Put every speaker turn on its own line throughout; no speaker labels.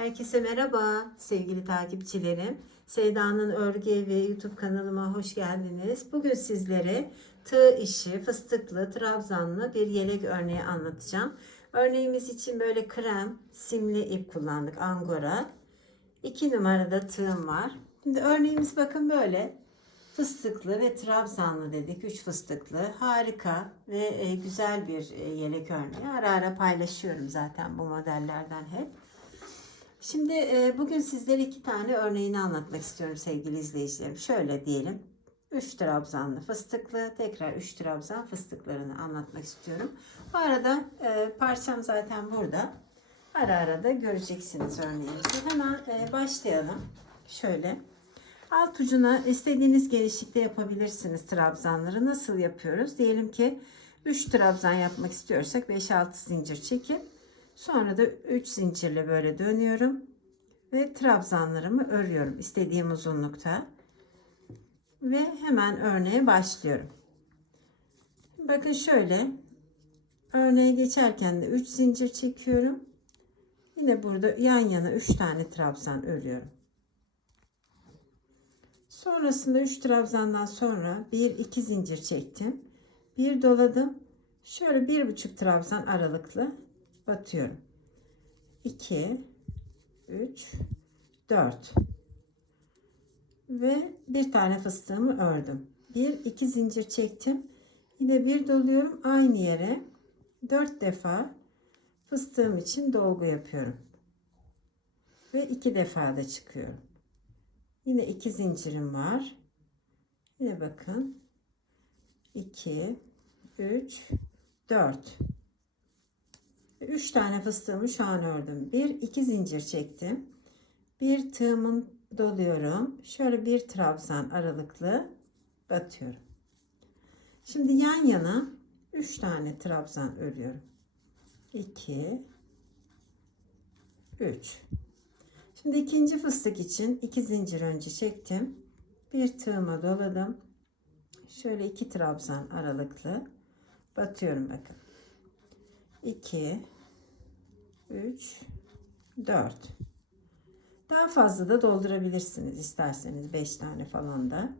Herkese merhaba sevgili takipçilerim. Seyda'nın Örgü Evi YouTube kanalıma hoş geldiniz. Bugün sizlere tığ işi, fıstıklı, trabzanlı bir yelek örneği anlatacağım. Örneğimiz için böyle krem, simli ip kullandık angora. 2 numarada tığım var. Şimdi örneğimiz bakın böyle. Fıstıklı ve trabzanlı dedik. Üç fıstıklı. Harika ve e, güzel bir e, yelek örneği. Ara ara paylaşıyorum zaten bu modellerden hep. Şimdi e, bugün sizlere iki tane örneğini anlatmak istiyorum sevgili izleyicilerim. Şöyle diyelim. 3 trabzanlı fıstıklı, tekrar 3 trabzan fıstıklarını anlatmak istiyorum. Bu arada e, parçam zaten burada. Ara ara da göreceksiniz örneğimizi. Hemen e, başlayalım. Şöyle. Alt ucuna istediğiniz genişlikte yapabilirsiniz trabzanları. Nasıl yapıyoruz? Diyelim ki 3 trabzan yapmak istiyorsak 5-6 zincir çekip sonra da 3 zincirle böyle dönüyorum ve trabzanlarımı örüyorum istediğim uzunlukta. Ve hemen örneğe başlıyorum. Bakın şöyle örneğe geçerken de 3 zincir çekiyorum. Yine burada yan yana 3 tane trabzan örüyorum. Sonrasında 3 trabzandan sonra 1 2 zincir çektim. Bir doladım. Şöyle bir buçuk trabzan aralıklı batıyorum. 2 3 4 ve bir tane fıstığımı ördüm. 1 2 zincir çektim. Yine bir doluyorum aynı yere 4 defa fıstığım için dolgu yapıyorum. Ve 2 defa da çıkıyorum. Yine iki zincirim var. Yine bakın. 2 3 4 3 tane fıstığımı şu an ördüm. 1 2 zincir çektim. Bir tığımın doluyorum. Şöyle bir trabzan aralıklı batıyorum. Şimdi yan yana 3 tane trabzan örüyorum. 2 3 Şimdi ikinci fıstık için iki zincir önce çektim. Bir tığıma doladım. Şöyle iki trabzan aralıklı batıyorum bakın. 2 3 4 Daha fazla da doldurabilirsiniz isterseniz 5 tane falan da.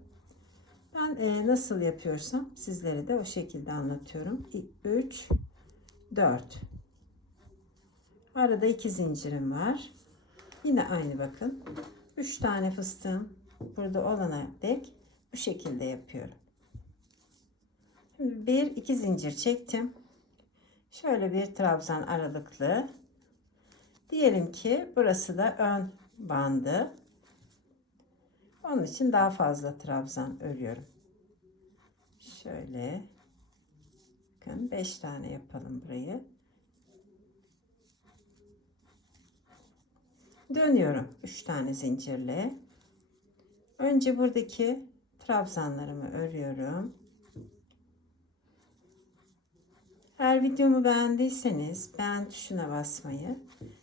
Ben e, nasıl yapıyorsam sizlere de o şekilde anlatıyorum. 3 4 Arada iki zincirim var. Yine aynı bakın. 3 tane fıstığım burada olana dek bu şekilde yapıyorum. Şimdi 1 2 zincir çektim. Şöyle bir trabzan aralıklı. Diyelim ki burası da ön bandı. Onun için daha fazla trabzan örüyorum. Şöyle bakın 5 tane yapalım burayı. dönüyorum 3 tane zincirle önce buradaki trabzanlarımı örüyorum eğer videomu beğendiyseniz beğen tuşuna basmayı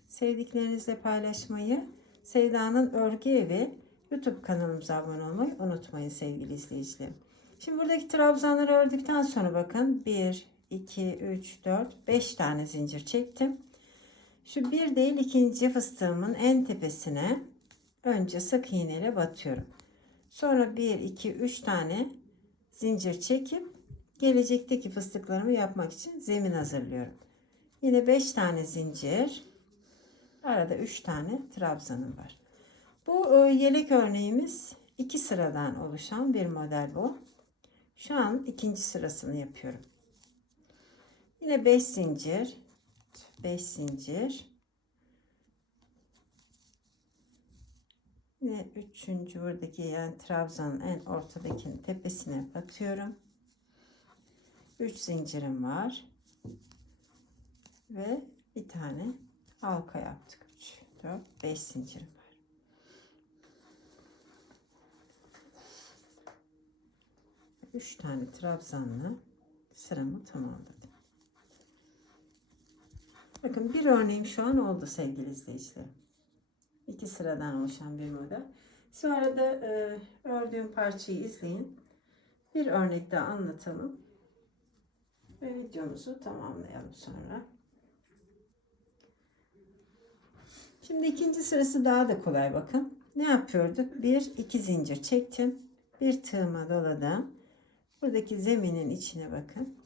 sevdiklerinizle paylaşmayı Sevda'nın örgü evi YouTube kanalımıza abone olmayı unutmayın sevgili izleyicilerim. Şimdi buradaki trabzanları ördükten sonra bakın 1, 2, 3, 4, 5 tane zincir çektim. Şu bir değil ikinci fıstığımın en tepesine önce sık iğneyle batıyorum. Sonra 1, 2, 3 tane zincir çekip gelecekteki fıstıklarımı yapmak için zemin hazırlıyorum. Yine 5 tane zincir. Arada 3 tane trabzanım var. Bu e, yelek örneğimiz iki sıradan oluşan bir model bu. Şu an ikinci sırasını yapıyorum. Yine 5 zincir 5 zincir. Yine üçüncü buradaki yani trabzanın en ortadakinin tepesine batıyorum. 3 zincirim var. Ve bir tane halka yaptık. 3, 4, 5 zincirim var. Üç tane trabzanla sıramı tamamladım. Bakın bir örneğim şu an oldu sevgili izleyicilerim. İki sıradan oluşan bir model. Sonra da e, ördüğüm parçayı izleyin. Bir örnek daha anlatalım. Ve videomuzu tamamlayalım sonra. Şimdi ikinci sırası daha da kolay bakın. Ne yapıyorduk? Bir iki zincir çektim. Bir tığıma doladım. Buradaki zeminin içine bakın.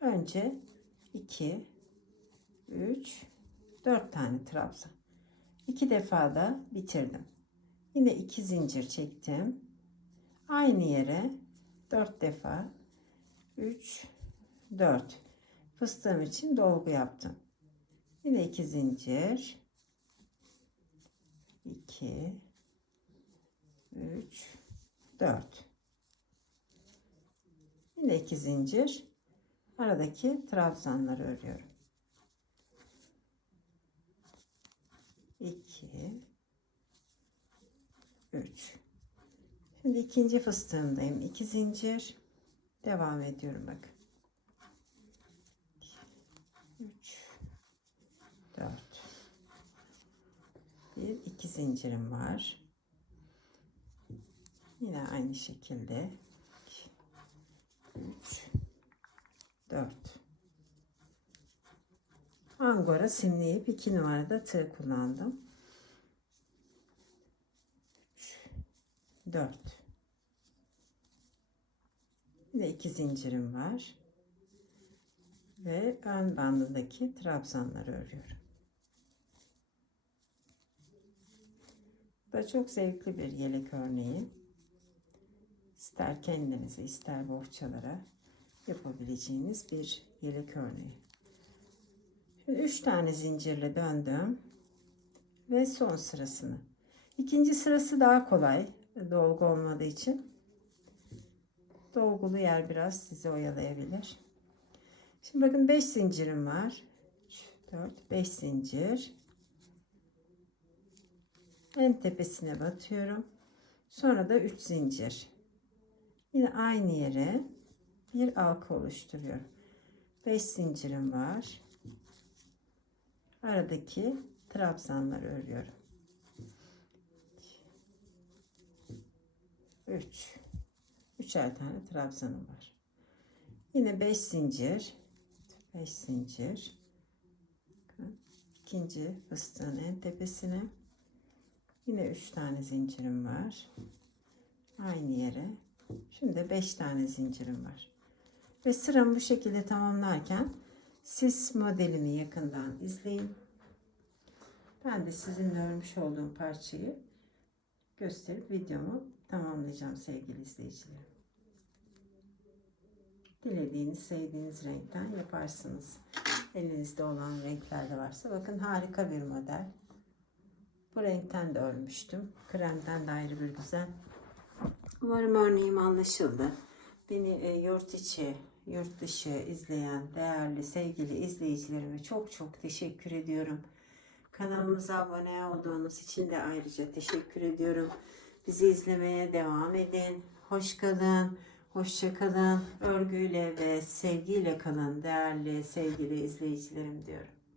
Önce 2 3 4 tane trabzan. İki defa da bitirdim. Yine iki zincir çektim. Aynı yere 4 defa 3 4 fıstığım için dolgu yaptım. Yine iki zincir. 2 3 4 Yine iki zincir. Aradaki trabzanları örüyorum. 2 3 Şimdi ikinci fıstığımdayım. 2 zincir. Devam ediyorum bak. 3 4 bir iki zincirim var. Yine aynı şekilde 3 4 Angora simleyip 2 numarada tığ kullandım. 3 4 Yine iki zincirim var. Ve ön bandındaki trabzanları örüyorum. Da çok zevkli bir yelek örneği. İster kendinize ister bohçalara yapabileceğiniz bir yelek örneği. Şimdi 3 tane zincirle döndüm ve son sırasını. İkinci sırası daha kolay dolgu olmadığı için. Dolgulu yer biraz sizi oyalayabilir. Şimdi bakın 5 zincirim var. 3, 4, 5 zincir. En tepesine batıyorum. Sonra da 3 zincir. Yine aynı yere bir halka oluşturuyorum. 5 zincirim var. Aradaki trabzanları örüyorum. 3 üçer tane trabzanım var. Yine 5 zincir 5 zincir ikinci fıstığın en tepesine yine 3 tane zincirim var. Aynı yere Şimdi 5 tane zincirim var. Ve sıramı bu şekilde tamamlarken siz modelimi yakından izleyin. Ben de sizinle örmüş olduğum parçayı gösterip videomu tamamlayacağım sevgili izleyicilerim. Dilediğiniz, sevdiğiniz renkten yaparsınız. Elinizde olan renkler de varsa. Bakın harika bir model. Bu renkten de örmüştüm. Kremden de ayrı bir güzel. Umarım örneğim anlaşıldı. Beni e, yurt içi, yurt dışı izleyen değerli sevgili izleyicilerime çok çok teşekkür ediyorum. Kanalımıza abone olduğunuz için de ayrıca teşekkür ediyorum. Bizi izlemeye devam edin. Hoş kalın, hoşça kalın. Örgüyle ve sevgiyle kalın değerli sevgili izleyicilerim diyorum.